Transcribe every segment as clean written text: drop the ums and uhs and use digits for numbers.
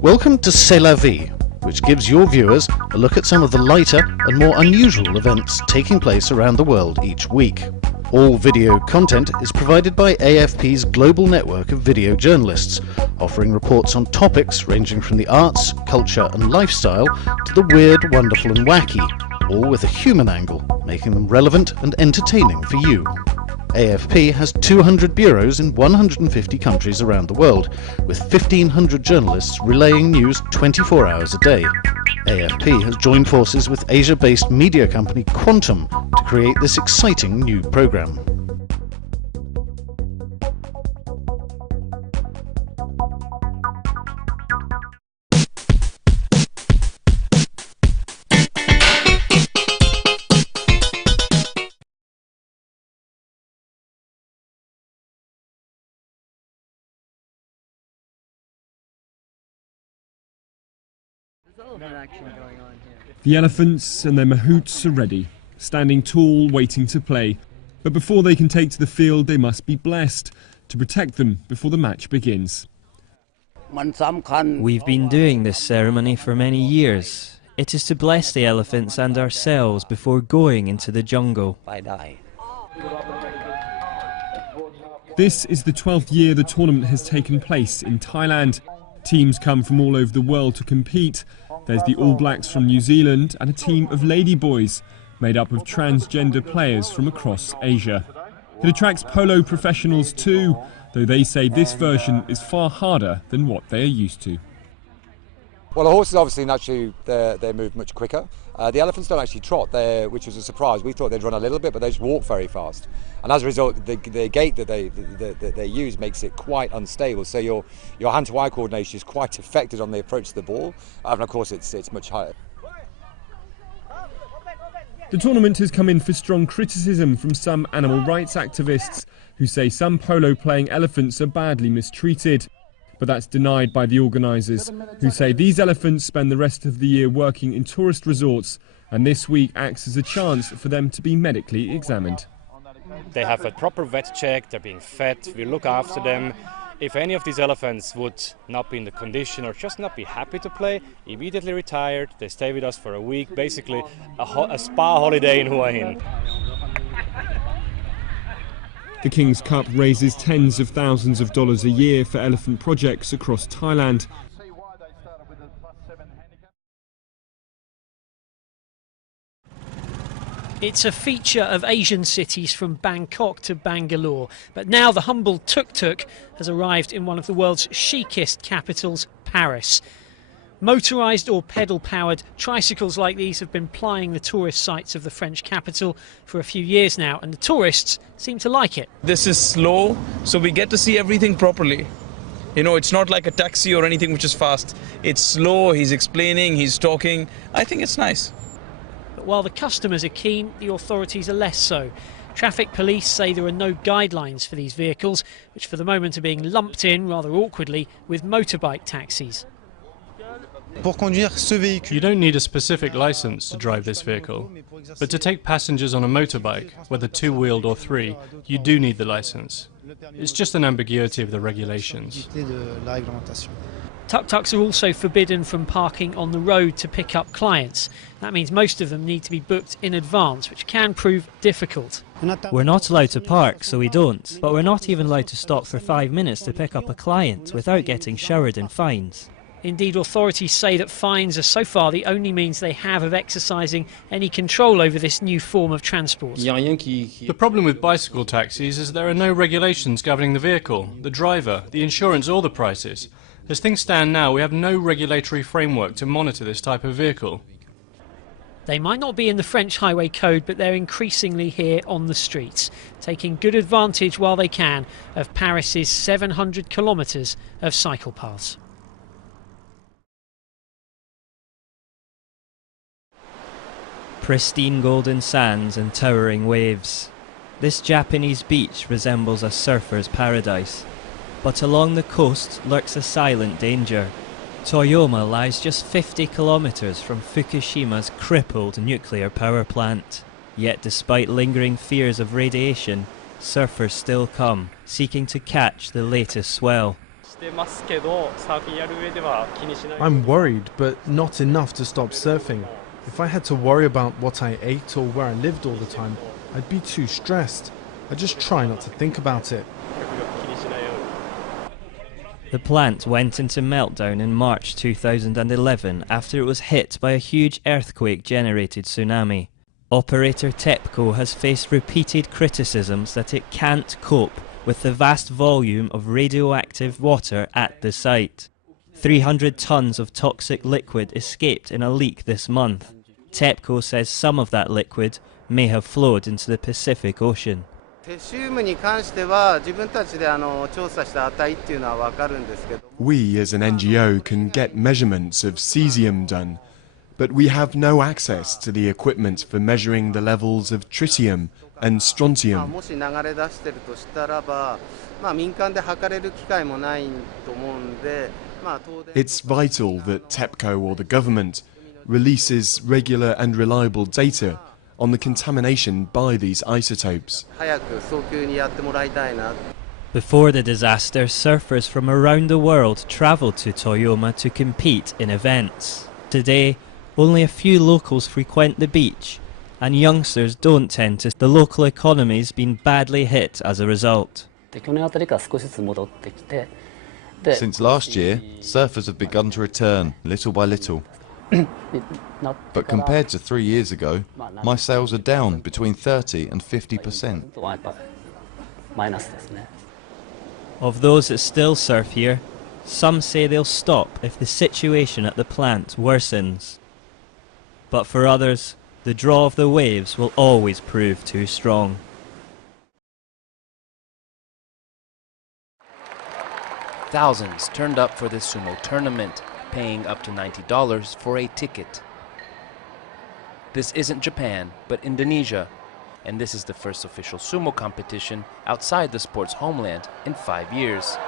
Welcome to C'est la Vie, which gives your viewers a look at some of the lighter and more unusual events taking place around the world each week. All video content is provided by AFP's global network of video journalists, offering reports on topics ranging from the arts, culture and lifestyle to the weird, wonderful and wacky, all with a human angle, making them relevant and entertaining for you. AFP has 200 bureaus in 150 countries around the world, with 1,500 journalists relaying news 24 hours a day. AFP has joined forces with Asia-based media company Quantum to create this exciting new programme. The elephants and their mahouts are ready, standing tall, waiting to play. But before they can take to the field, they must be blessed to protect them before the match begins. We've been doing this ceremony for many years. It is to bless the elephants and ourselves before going into the jungle. This is the 12th year the tournament has taken place in Thailand. Teams come from all over the world to compete. There's the All Blacks from New Zealand and a team of ladyboys made up of transgender players from across Asia. It attracts polo professionals too, though they say this version is far harder than what they are used to. Well, the horses obviously naturally they move much quicker. The elephants don't actually trot, which was a surprise. We thought they'd run a little bit, but they just walk very fast. And as a result, the gait that they use makes it quite unstable. So your hand-to-eye coordination is quite affected on the approach to the ball, and of course it's much higher. The tournament has come in for strong criticism from some animal rights activists who say some polo-playing elephants are badly mistreated. But that's denied by the organisers, who say these elephants spend the rest of the year working in tourist resorts, and this week acts as a chance for them to be medically examined. They have a proper vet check, they're being fed, we look after them. If any of these elephants would not be in the condition or just not be happy to play, immediately retired, they stay with us for a week, basically a spa holiday in Hua Hin. The King's Cup raises tens of thousands of dollars a year for elephant projects across Thailand. It's a feature of Asian cities from Bangkok to Bangalore, but now the humble tuk-tuk has arrived in one of the world's chicest capitals, Paris. Motorised or pedal-powered tricycles like these have been plying the tourist sites of the French capital for a few years now, and the tourists seem to like it. This is slow, so we get to see everything properly. You know, it's not like a taxi or anything which is fast. It's slow, he's explaining, he's talking. I think it's nice. But while the customers are keen, the authorities are less so. Traffic police say there are no guidelines for these vehicles, which for the moment are being lumped in, rather awkwardly, with motorbike taxis. You don't need a specific license to drive this vehicle, but to take passengers on a motorbike, whether two-wheeled or three, you do need the license. It's just an ambiguity of the regulations. Tuk-tuks are also forbidden from parking on the road to pick up clients. That means most of them need to be booked in advance, which can prove difficult. We're not allowed to park, so we don't, but we're not even allowed to stop for 5 minutes to pick up a client without getting showered in fines. Indeed, authorities say that fines are so far the only means they have of exercising any control over this new form of transport. The problem with bicycle taxis is there are no regulations governing the vehicle, the driver, the insurance or the prices. As things stand now, we have no regulatory framework to monitor this type of vehicle. They might not be in the French highway code, but they're increasingly here on the streets, taking good advantage while they can of Paris's 700 kilometres of cycle paths. Pristine golden sands and towering waves. This Japanese beach resembles a surfer's paradise. But along the coast lurks a silent danger. Toyoma lies just 50 kilometres from Fukushima's crippled nuclear power plant. Yet despite lingering fears of radiation, surfers still come, seeking to catch the latest swell. I'm worried, but not enough to stop surfing. If I had to worry about what I ate or where I lived all the time, I'd be too stressed. I just try not to think about it. The plant went into meltdown in March 2011 after it was hit by a huge earthquake-generated tsunami. Operator TEPCO has faced repeated criticisms that it can't cope with the vast volume of radioactive water at the site. 300 tons of toxic liquid escaped in a leak this month. TEPCO says some of that liquid may have flowed into the Pacific Ocean. We as an NGO can get measurements of cesium done, but we have no access to the equipment for measuring the levels of tritium and strontium. It's vital that TEPCO or the government releases regular and reliable data on the contamination by these isotopes. Before the disaster, surfers from around the world travelled to Toyoma to compete in events. Today, only a few locals frequent the beach, and youngsters don't tend to. The local economy's been badly hit as a result. Since last year, surfers have begun to return, little by little. But compared to 3 years ago, my sales are down between 30 and 50%. Of those that still surf here, some say they'll stop if the situation at the plant worsens. But for others, the draw of the waves will always prove too strong. Thousands turned up for this sumo tournament, paying up to $90 for a ticket. This isn't Japan, but Indonesia, and this is the first official sumo competition outside the sport's homeland in 5 years.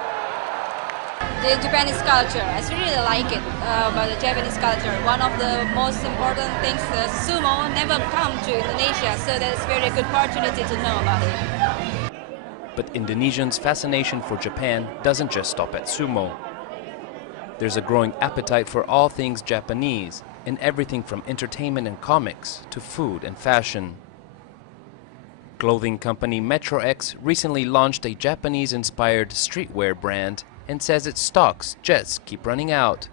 The Japanese culture, I really like it about the Japanese culture. One of the most important things, sumo never come to Indonesia, so that's a very good opportunity to know about it. But Indonesians' fascination for Japan doesn't just stop at sumo. There's a growing appetite for all things Japanese, in everything from entertainment and comics to food and fashion. Clothing company Metro X recently launched a Japanese-inspired streetwear brand and says its stocks just keep running out.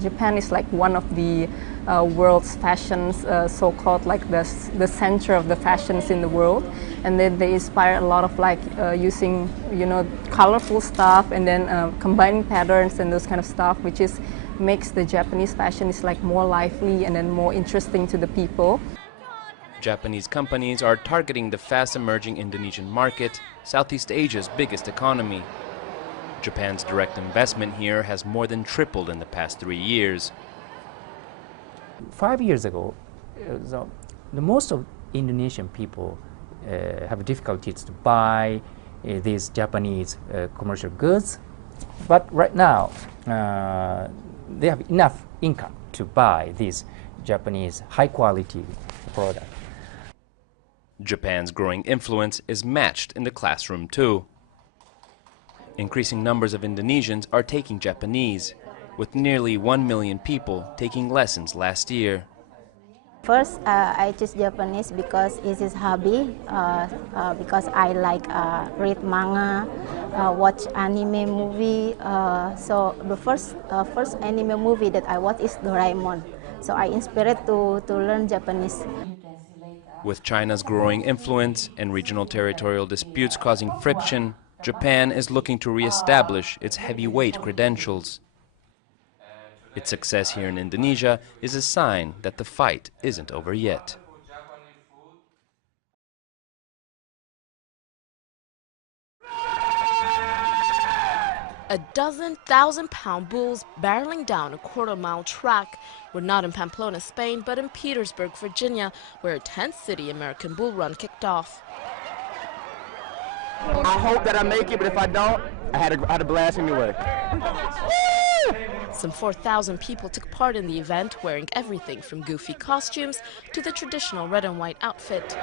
Japan is like one of the world's fashions, so-called like the center of the fashions in the world, and then they inspire a lot of like using colorful stuff and then combining patterns and those kind of stuff, which is makes the Japanese fashion is like more lively and then more interesting to the people. Japanese companies are targeting the fast-emerging Indonesian market, Southeast Asia's biggest economy. Japan's direct investment here has more than tripled in the past 3 years. 5 years ago, the most of Indonesian people have difficulties to buy these Japanese commercial goods, but right now they have enough income to buy these Japanese high-quality products. Japan's growing influence is matched in the classroom too. Increasing numbers of Indonesians are taking Japanese, with nearly 1 million people taking lessons last year. First, I choose Japanese because it is hobby, because I like read manga, watch anime movie. So the first anime movie that I watch is Doraemon. So I inspired to learn Japanese. With China's growing influence and regional territorial disputes causing friction, Japan is looking to re-establish its heavyweight credentials. Its success here in Indonesia is a sign that the fight isn't over yet. A dozen 1,000-pound bulls barreling down a quarter-mile track. We're not in Pamplona, Spain, but in Petersburg, Virginia, where a 10th City American Bull Run kicked off. I hope that I make it, but if I don't, I had a blast anyway. Some 4,000 people took part in the event, wearing everything from goofy costumes to the traditional red and white outfit.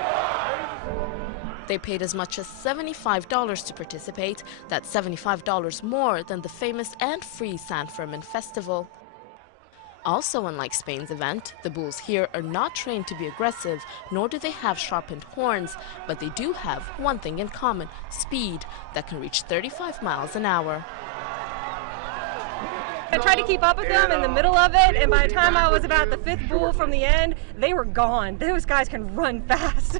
They paid as much as $75 to participate. That's $75 more than the famous and free San Fermin Festival. Also, unlike Spain's event, the bulls here are not trained to be aggressive, nor do they have sharpened horns, but they do have one thing in common: speed that can reach 35 miles an hour. I tried to keep up with them in the middle of it, and by the time I was about the fifth bull from the end, they were gone. Those guys can run fast.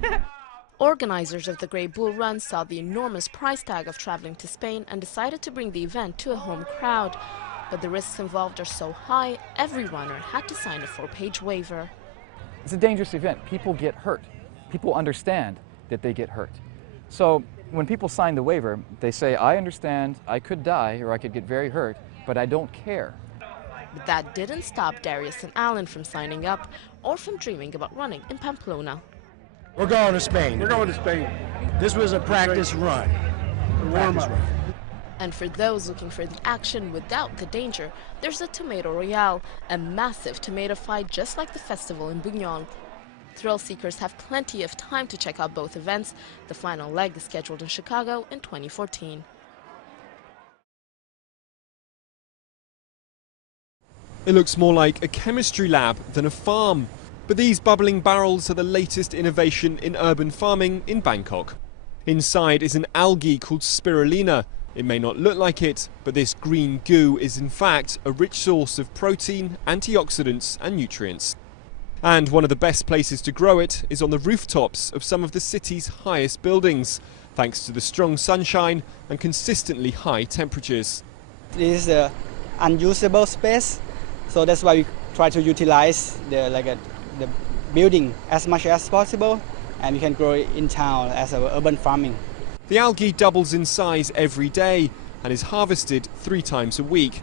Organizers of the Great Bull Run saw the enormous price tag of traveling to Spain and decided to bring the event to a home crowd. But the risks involved are so high, every runner had to sign a 4-page waiver. It's a dangerous event. People get hurt. People understand that they get hurt. So when people sign the waiver, they say, I understand I could die or I could get very hurt, but I don't care. But that didn't stop Darius and Alan from signing up or from dreaming about running in Pamplona. We're going to Spain. We're going to Spain. This was a practice run. Practice run. And for those looking for the action without the danger, there's the Tomato Royale, a massive tomato fight just like the festival in Buñol. Thrill seekers have plenty of time to check out both events. The final leg is scheduled in Chicago in 2014. It looks more like a chemistry lab than a farm. But these bubbling barrels are the latest innovation in urban farming in Bangkok. Inside is an algae called spirulina. It may not look like it, but this green goo is in fact a rich source of protein, antioxidants and nutrients. And one of the best places to grow it is on the rooftops of some of the city's highest buildings, thanks to the strong sunshine and consistently high temperatures. This is an unusable space, so that's why we try to utilize the building as much as possible, and you can grow it in town as urban farming. The algae doubles in size every day and is harvested 3 times a week.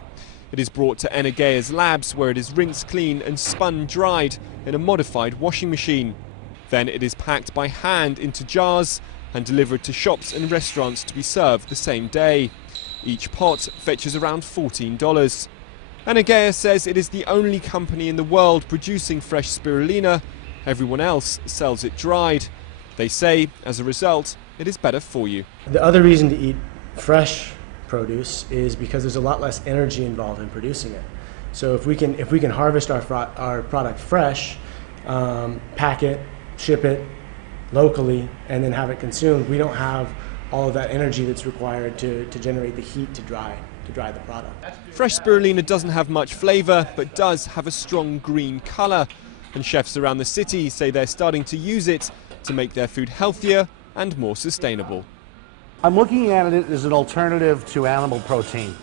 It is brought to Energea's labs where it is rinsed clean and spun dried in a modified washing machine. Then it is packed by hand into jars and delivered to shops and restaurants to be served the same day. Each pot fetches around $14. Energea says it is the only company in the world producing fresh spirulina. Everyone else sells it dried. They say, as a result, it is better for you. The other reason to eat fresh produce is because there's a lot less energy involved in producing it. So if we can harvest our product fresh, pack it, ship it locally, and then have it consumed, we don't have all of that energy that's required to generate the heat to dry the product. Fresh spirulina doesn't have much flavour, but does have a strong green colour. And chefs around the city say they're starting to use it to make their food healthier and more sustainable. I'm looking at it as an alternative to animal protein.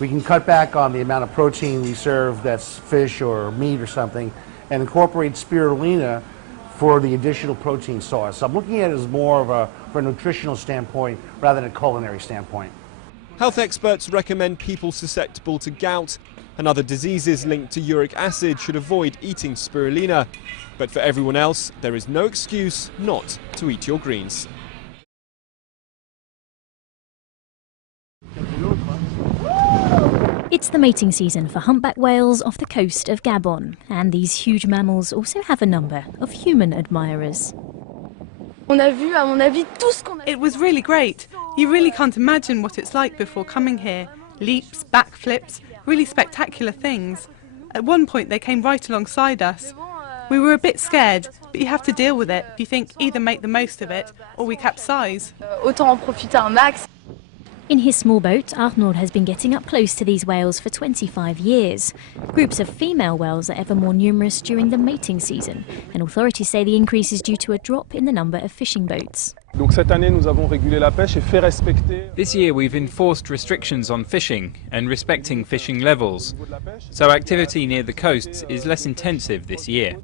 We can cut back on the amount of protein we serve that's fish or meat or something and incorporate spirulina for the additional protein source. So I'm looking at it as more of for a nutritional standpoint rather than a culinary standpoint. Health experts recommend people susceptible to gout and other diseases linked to uric acid should avoid eating spirulina. But for everyone else, there is no excuse not to eat your greens. It's the mating season for humpback whales off the coast of Gabon, and these huge mammals also have a number of human admirers. It was really great. You really can't imagine what it's like before coming here. Leaps, backflips, really spectacular things. At one point they came right alongside us. We were a bit scared, but you have to deal with it. You think either make the most of it or we capsize. In his small boat, Arnold has been getting up close to these whales for 25 years. Groups of female whales are ever more numerous during the mating season, and authorities say the increase is due to a drop in the number of fishing boats. This year we've enforced restrictions on fishing and respecting fishing levels, so activity near the coasts is less intensive this year.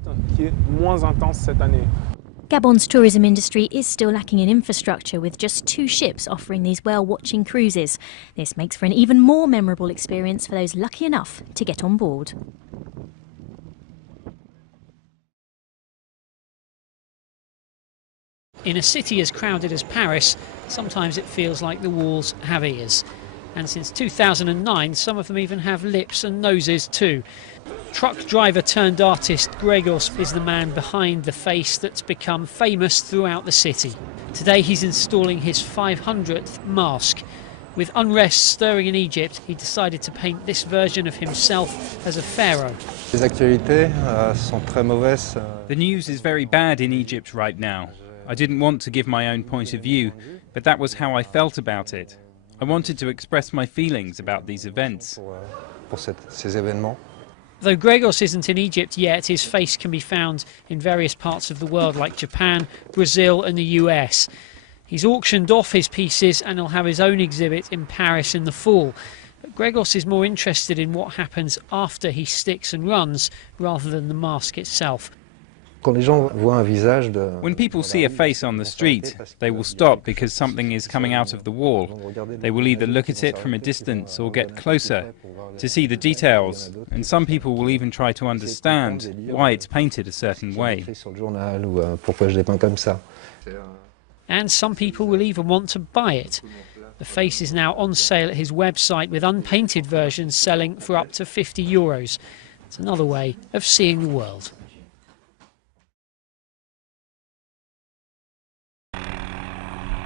Gabon's tourism industry is still lacking in infrastructure, with just 2 ships offering these whale-watching cruises. This makes for an even more memorable experience for those lucky enough to get on board. In a city as crowded as Paris, sometimes it feels like the walls have ears. And since 2009, some of them even have lips and noses too. Truck driver turned artist Gregos is the man behind the face that's become famous throughout the city. Today he's installing his 500th mask. With unrest stirring in Egypt, he decided to paint this version of himself as a pharaoh. The news is very bad in Egypt right now. I didn't want to give my own point of view, but that was how I felt about it. I wanted to express my feelings about these events. Though Gregos isn't in Egypt yet, his face can be found in various parts of the world like Japan, Brazil and the US. He's auctioned off his pieces and he'll have his own exhibit in Paris in the fall. But Gregos is more interested in what happens after he sticks and runs rather than the mask itself. When people see a face on the street, they will stop because something is coming out of the wall. They will either look at it from a distance or get closer to see the details, and some people will even try to understand why it's painted a certain way. And some people will even want to buy it. The face is now on sale at his website with unpainted versions selling for up to €50. It's another way of seeing the world.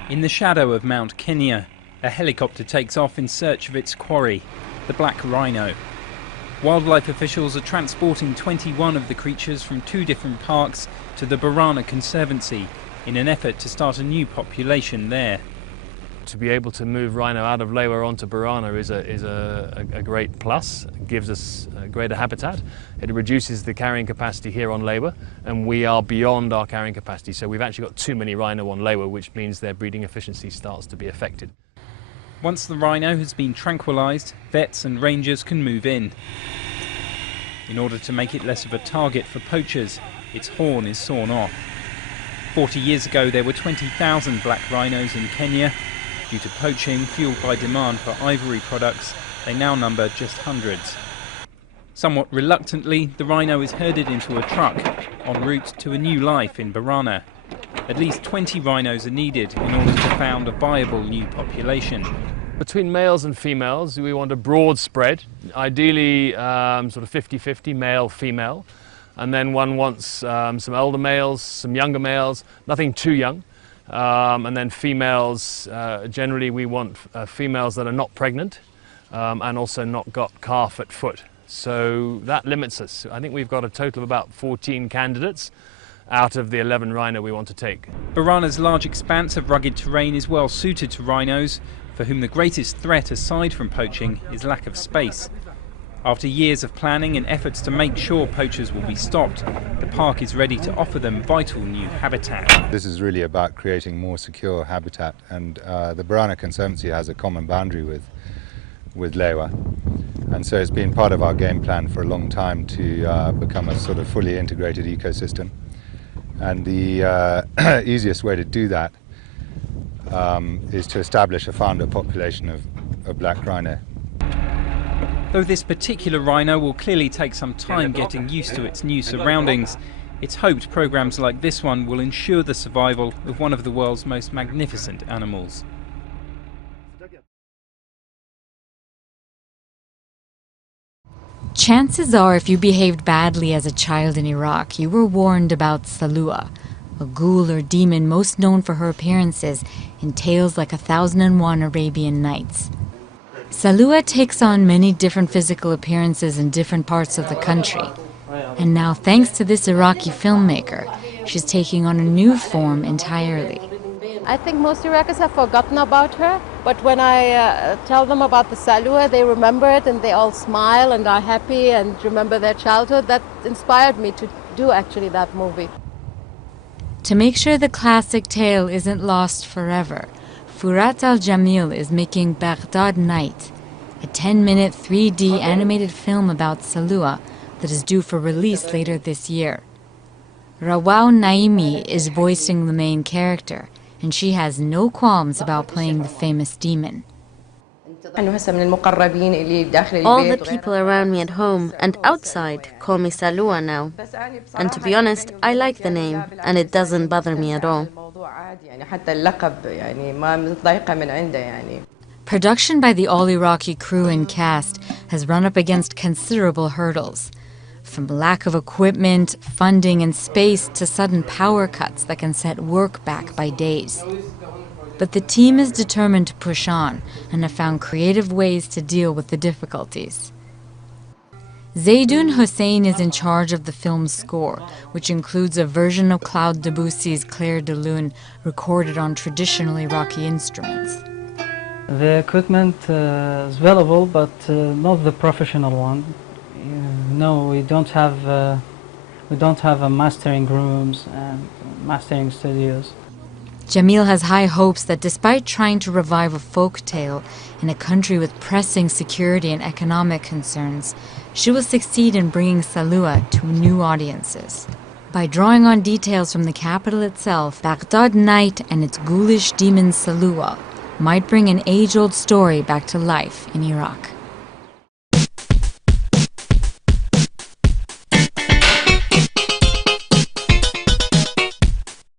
In the shadow of Mount Kenya, a helicopter takes off in search of its quarry, the black rhino. Wildlife officials are transporting 21 of the creatures from 2 different parks to the Borana Conservancy in an effort to start a new population there. To be able to move rhino out of Lewa onto Borana is a great plus. It gives us a greater habitat. It reduces the carrying capacity here on Lewa, and we are beyond our carrying capacity. So we've actually got too many rhino on Lewa, which means their breeding efficiency starts to be affected. Once the rhino has been tranquilized, vets and rangers can move in. In order to make it less of a target for poachers, its horn is sawn off. 40 years ago there were 20,000 black rhinos in Kenya. Due to poaching fueled by demand for ivory products, they now number just hundreds. Somewhat reluctantly, the rhino is herded into a truck en route to a new life in Borana. At least 20 rhinos are needed in order to found a viable new population. Between males and females, we want a broad spread, ideally sort of 50-50 male-female. And then one wants some older males, some younger males, nothing too young. And then females, generally we want females that are not pregnant and also not got calf at foot. So that limits us. I think we've got a total of about 14 candidates out of the 11 rhino we want to take. Borana's large expanse of rugged terrain is well suited to rhinos, for whom the greatest threat aside from poaching is lack of space. After years of planning and efforts to make sure poachers will be stopped, the park is ready to offer them vital new habitat. This is really about creating more secure habitat, and the Borana Conservancy has a common boundary with Lewa, and so it's been part of our game plan for a long time to become a sort of fully integrated ecosystem. And the easiest way to do that is to establish a founder population of black rhino. Though this particular rhino will clearly take some time getting used to its new surroundings, it's hoped programs like this one will ensure the survival of one of the world's most magnificent animals. Chances are if you behaved badly as a child in Iraq, you were warned about Salua, a ghoul or demon most known for her appearances in tales like 1001 Arabian Nights. Salua takes on many different physical appearances in different parts of the country. And now, thanks to this Iraqi filmmaker, she's taking on a new form entirely. I think most Iraqis have forgotten about her, but when I tell them about the Salua, they remember it and they all smile and are happy and remember their childhood. That inspired me to do actually that movie. To make sure the classic tale isn't lost forever, Furat Al-Jamil is making Baghdad Night, a 10-minute 3D animated film about Salua that is due for release later this year. Rawal Naimi is voicing the main character, and she has no qualms about playing the famous demon. All the people around me at home and outside call me Salua now. And to be honest, I like the name, and it doesn't bother me at all. Production by the all-Iraqi crew and cast has run up against considerable hurdles. from lack of equipment, funding, and space to sudden power cuts that can set work back by days. But the team is determined to push on and have found creative ways to deal with the difficulties. Zeydoun Hossein is in charge of the film's score, which includes a version of Claude Debussy's Clair de Lune recorded on traditional Iraqi instruments. The equipment is available, but not the professional one. No, we don't have mastering rooms and mastering studios. Jamil has high hopes that despite trying to revive a folk tale in a country with pressing security and economic concerns, she will succeed in bringing Salua to new audiences. By drawing on details from the capital itself, Baghdad night and its ghoulish demon Salua might bring an age-old story back to life in Iraq.